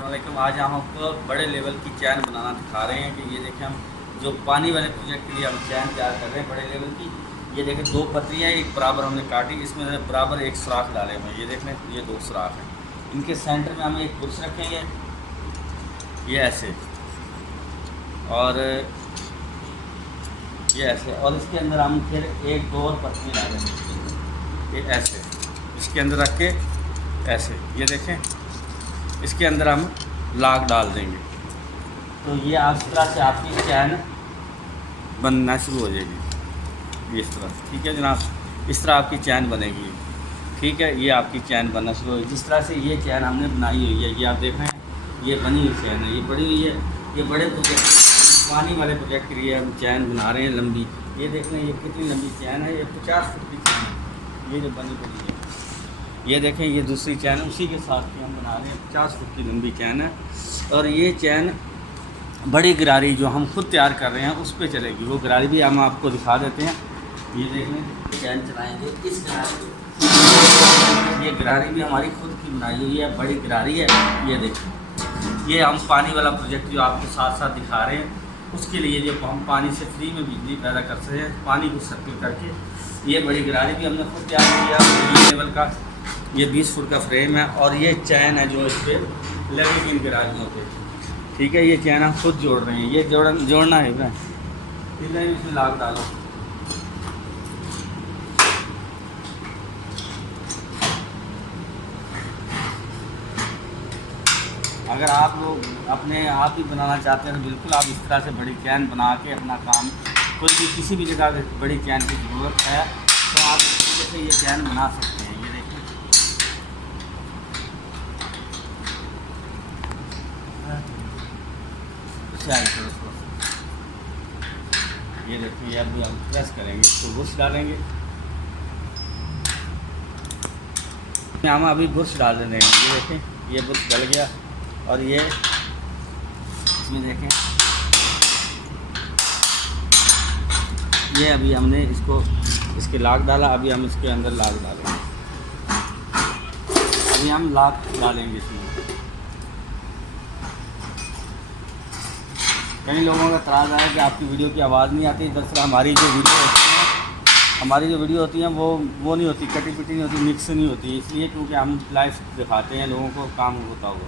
वालेकुम। आज हम आपको बड़े लेवल की चैन बनाना दिखा रहे हैं कि ये देखें, हम जो पानी वाले प्रोजेक्ट के लिए हम चैन तैयार कर रहे हैं बड़े लेवल की। ये देखें, दो पतरियाँ एक बराबर हमने काटी, इसमें बराबर एक सुराख डाले हुए हैं। ये देख लें, ये दो सुराख हैं। इनके सेंटर में हम एक बुर्श रखेंगे, ये ऐसे, और ये ऐसे, और इसके अंदर हम फिर एक दो और पतरी डालेंगे, ये ऐसे इसके अंदर रख के ऐसे। ये देखें, इसके अंदर हम लाग डाल देंगे तो ये इस तरह से आपकी चैन बनना शुरू हो जाएगी, इस तरह। ठीक है जनाब, इस तरह आपकी चैन बनेगी। ठीक है, ये आपकी चैन बनना शुरू हो, जिस तरह से ये चैन हमने बनाई हुई है, ये आप देख रहे हैं, ये बनी हुई चैन है, ये बड़ी हुई है। ये बड़े प्रोजेक्ट, पानी वाले प्रोजेक्ट के लिए हम चैन बना रहे हैं लंबी। ये देख लें, ये कितनी लंबी चैन है, ये 50 फुट की चैन है, ये जो बनी पड़ी है। ये देखें, ये दूसरी चैन उसी के साथ की हम बना रहे हैं, 50 फुट की लंबी चैन है। और ये चैन बड़ी गरारी जो हम खुद तैयार कर रहे हैं उस पर चलेगी। वो गरारी भी हम आपको दिखा देते हैं। ये देख लें, चैन चलाएंगे इस गरारी को। ये गरारी भी हमारी खुद की बनाई हुई है, बड़ी गरारी है। ये देखें, ये हम पानी वाला प्रोजेक्ट जो आपको साथ साथ दिखा रहे हैं, उसके लिए जो हम पानी से फ्री में बिजली पैदा कर सकते हैं, पानी को सर्किल करके। ये बड़ी गरारी भी हमने खुद तैयार किया लेवल का। ये 20 फुट का फ्रेम है, और ये चैन है जो इस पर लगेगी इन गरारियों पे। ठीक है, ये चैन हम खुद जोड़ रहे हैं, ये जोड़ना है ना, इसमें लाग डालो। अगर आप लोग अपने आप ही बनाना चाहते हैं तो बिल्कुल आप इस तरह से बड़ी चैन बना के अपना काम, कोई भी किसी भी जगह बड़ी चैन की ज़रूरत है तो आप इस तरीके से ये चैन बना सकते हैं। ये देखिए, ये देखिए, अभी हम प्रेस करेंगे, इसको बुश डालेंगे। हम अभी बुश डाल देंगे। ये देखें, ये बुश डल गया, और ये इसमें देखें, ये अभी हमने इसको इसके लाग डाला। अभी हम इसके अंदर लाग डालेंगे, अभी हम लाग डालेंगे इसमें। कई लोगों का एतराज़ आया कि आपकी वीडियो की आवाज़ नहीं आती। दरअसल हमारी जो वीडियो होती हैं वो नहीं होती, कटी पिटी नहीं होती, मिक्स नहीं होती। इसलिए क्योंकि हम लाइव दिखाते हैं, लोगों को काम होता हुआ,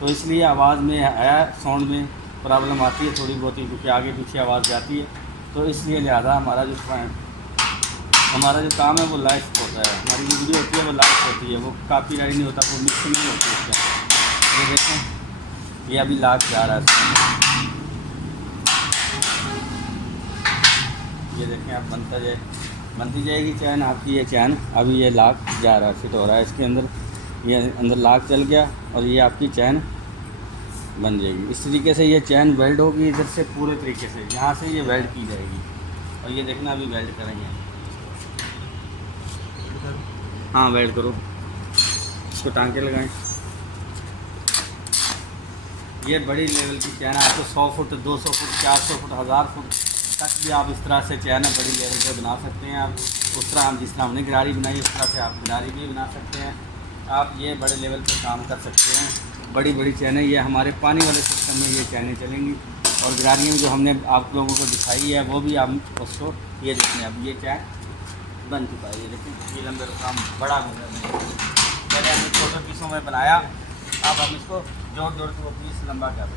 तो इसलिए आवाज़ में साउंड में प्रॉब्लम आती है थोड़ी बहुत ही, क्योंकि आगे पीछे आवाज़ जाती है। तो इसलिए लिहाजा हमारा जो काम है वो लाइव होता है। हमारी जो वीडियो होती है वो लाइव होती है, वो कॉपीराइट नहीं होता, वो मिक्स नहीं होती उसका। ये देखें, ये अभी लाग जा रहा है। ये देखें, आप बनती जाएगी चैन आपकी। ये चैन अभी ये लाग जा रहा है, फिट हो रहा है इसके अंदर। ये अंदर लाग चल गया, और ये आपकी चैन बन जाएगी। इस तरीके से ये चैन वेल्ड होगी इधर से, पूरे तरीके से यहाँ से ये वेल्ड की जाएगी। और ये देखना, अभी वेल्ड करेंगे। हाँ, वेल्ड करो, इसको टांके लगाएं। ये बड़ी लेवल की चैन है, आपको 100 फुट 200 फुट 400 फुट 1000 फुट तक भी आप इस तरह से चैन बड़ी लेवल पे बना सकते हैं। आप उस तरह, हम जिस तरह हमने गरारी बनाई उस तरह से आप गरारी भी बना सकते हैं। आप ये बड़े लेवल पे काम कर सकते हैं। बड़ी चैनें, ये हमारे पानी वाले सिस्टम में ये चैनें चलेंगी। और गरारियाँ जो हमने आप लोगों को दिखाई है वो भी हम उसको, ये देखें, अब ये चैन बन चुका है। ये देखें, ये लंबे काम बड़ा हो गया। पहले हमने छोटे पीसों में बनाया, अब हम इसको जोड़ के वो पीस लंबा कर रहे हैं।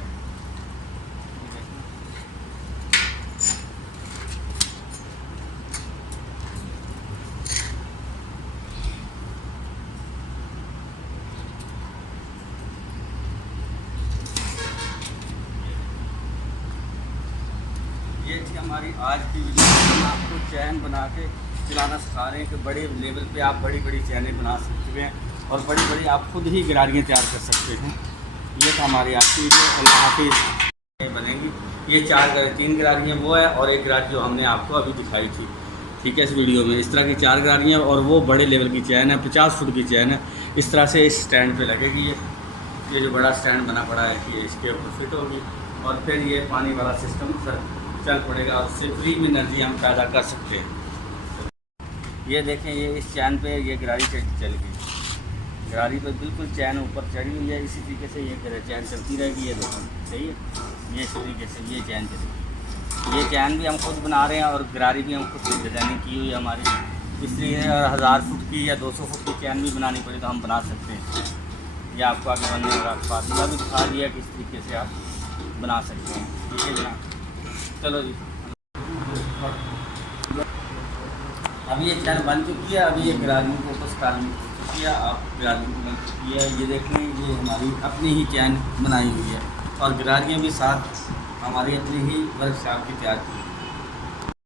ये थी हमारी आज की वीडियो। हम आपको चैन बना के चलाना सिखा रहे हैं कि बड़े लेवल पे आप बड़ी चैनें बना सकते हैं, और बड़ी आप खुद ही गरारियाँ तैयार कर सकते हैं। ये था हमारी आज की वीडियो। अल्लाह हाफिज़। बनेगी ये 3 गरारियाँ वो है, और एक गरारी जो हमने आपको अभी दिखाई थी। ठीक है, इस वीडियो में इस तरह की 4 गरारियाँ, और वो बड़े लेवल की चैन है, 50 फुट की चैन है। इस तरह से इस स्टैंड पे लगेगी। ये जो बड़ा स्टैंड बना पड़ा है, ये इसके ऊपर फिट होगी, और फिर ये पानी वाला सिस्टम चल पड़ेगा। उससे फ्री में एनर्जी हम पैदा कर सकते हैं। ये देखें, ये इस चैन पे ये गरारी चल गई। गरारी पर बिल्कुल चैन ऊपर चढ़ी हुई है। इसी तरीके से ये चैन चलती रहेगी। ये देखो सही है, ये इस तरीके से ये चैन चलेगी। ये चैन भी हम खुद बना रहे हैं और गरारी भी हम खुद डिज़ाइनिंग की हुई है हमारी। इसलिए अगर 1000 फुट की या 200 फुट की चैन भी बनानी पड़े तो हम बना सकते हैं। ये आपको आगे बनने वाला फार्मूला भी दिखा दिया किस तरीके से आप बना सकते हैं। ठीक है जनाब, चलो जी। अभी ये चैन बन चुकी है। अभी ये गरारी को ऊपर स्टार्टिंग हो चुकी है। आप गरारी बन चुकी है, ये देख लें, ये हमारी अपनी ही चैन बनाई हुई है और गरारियाँ भी साथ हमारी अपनी ही वर्कशॉप की तैयार की।